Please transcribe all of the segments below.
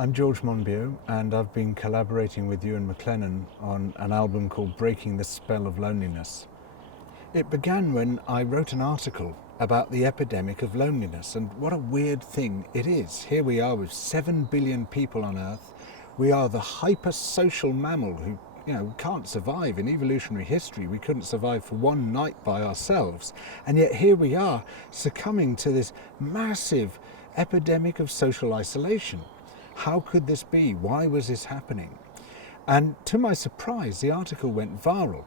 I'm George Monbiot, and I've been collaborating with Ewan McLennan on an album called Breaking the Spell of Loneliness. It began when I wrote an article about the epidemic of loneliness, and what a weird thing it is. Here we are with 7 billion people on Earth. We are the hyper-social mammal who can't survive. In evolutionary history, we couldn't survive for one night by ourselves. And yet here we are, succumbing to this massive epidemic of social isolation. How could this be? Why was this happening? And to my surprise, the article went viral.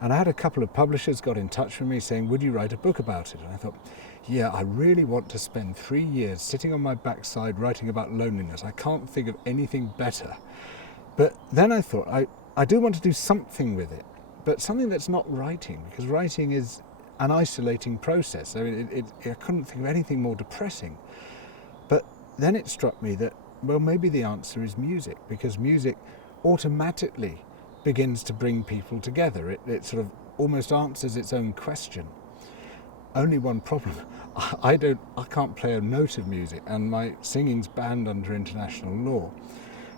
And I had a couple of publishers got in touch with me saying, would you write a book about it? And I thought, yeah, I really want to spend 3 years sitting on my backside writing about loneliness. I can't think of anything better. But then I thought, I do want to do something with it, but something that's not writing, because writing is an isolating process. I mean, I couldn't think of anything more depressing. But then it struck me that, well, maybe the answer is music, because music automatically begins to bring people together. It sort of almost answers its own question. Only one problem. I can't play a note of music, and my singing's banned under international law.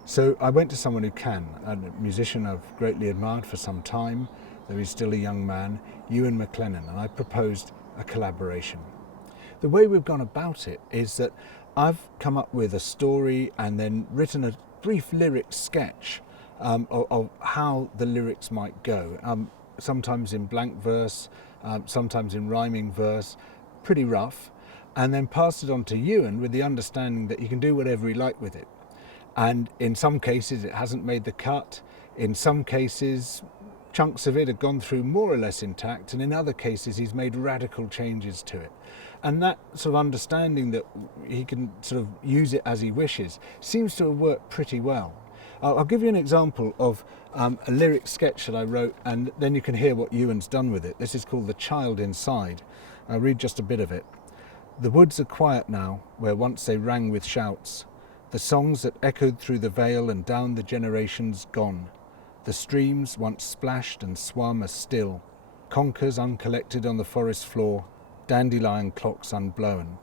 So I went to someone who can, a musician I've greatly admired for some time, though he's still a young man, Ewan McLennan, and I proposed a collaboration. The way we've gone about it is that I've come up with a story and then written a brief lyric sketch of how the lyrics might go, sometimes in blank verse, sometimes in rhyming verse, pretty rough, and then passed it on to Ewan with the understanding that he can do whatever he likes with it. And in some cases it hasn't made the cut, in some cases chunks of it have gone through more or less intact, and in other cases he's made radical changes to it. And that sort of understanding that he can sort of use it as he wishes seems to have worked pretty well. I'll give you an example of a lyric sketch that I wrote, and then you can hear what Ewan's done with it. This is called The Child Inside. I'll read just a bit of it. The woods are quiet now, where once they rang with shouts. The songs that echoed through the vale and down the generations gone. The streams once splashed and swum are still. Conkers uncollected on the forest floor. Dandelion clocks unblown.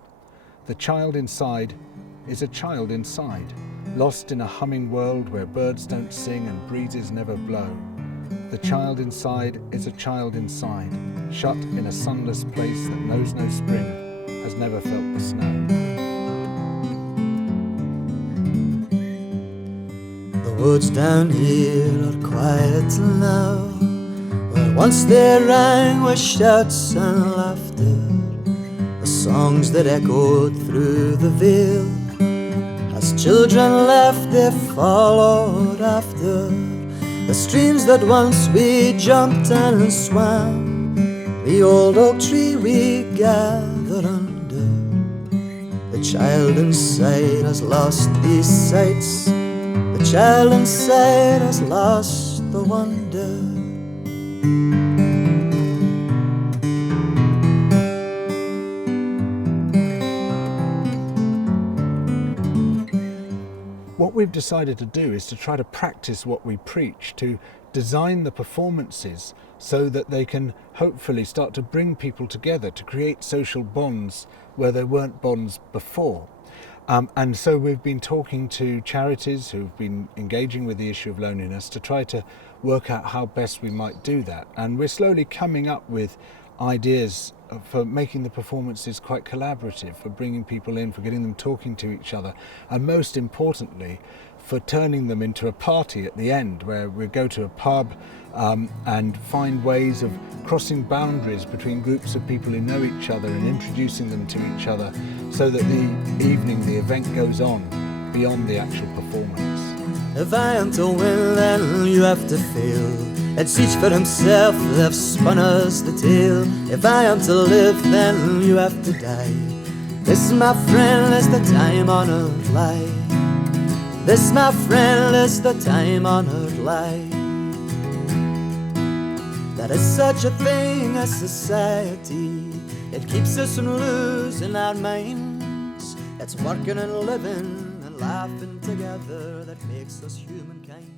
The child inside is a child inside, lost in a humming world where birds don't sing and breezes never blow. The child inside is a child inside, shut in a sunless place that knows no spring, has never felt the snow. The woods down here are quiet now, where once they rang with shouts and laughter. The songs that echoed through the vale, as children left they followed after. The streams that once we jumped and swam, the old oak tree we gathered under. The child inside has lost these sights. The child inside has lost the wonder. What we've decided to do is to try to practice what we preach, to design the performances so that they can hopefully start to bring people together, to create social bonds where there weren't bonds before. And so we've been talking to charities who've been engaging with the issue of loneliness to try to work out how best we might do that. And we're slowly coming up with ideas for making the performances quite collaborative, for bringing people in, for getting them talking to each other, and most importantly, for turning them into a party at the end, where we go to a pub and find ways of crossing boundaries between groups of people who know each other and introducing them to each other, so that the evening, the event goes on beyond the actual performance. If I am to win, then you have to fail. It's each for himself, they've spun us the tale. If I am to live, then you have to die. This, my friend, is the time-honored lie. This, my friend, is the time-honored lie. That is such a thing as society. It keeps us from losing our minds. It's working and living and laughing together that makes us humankind.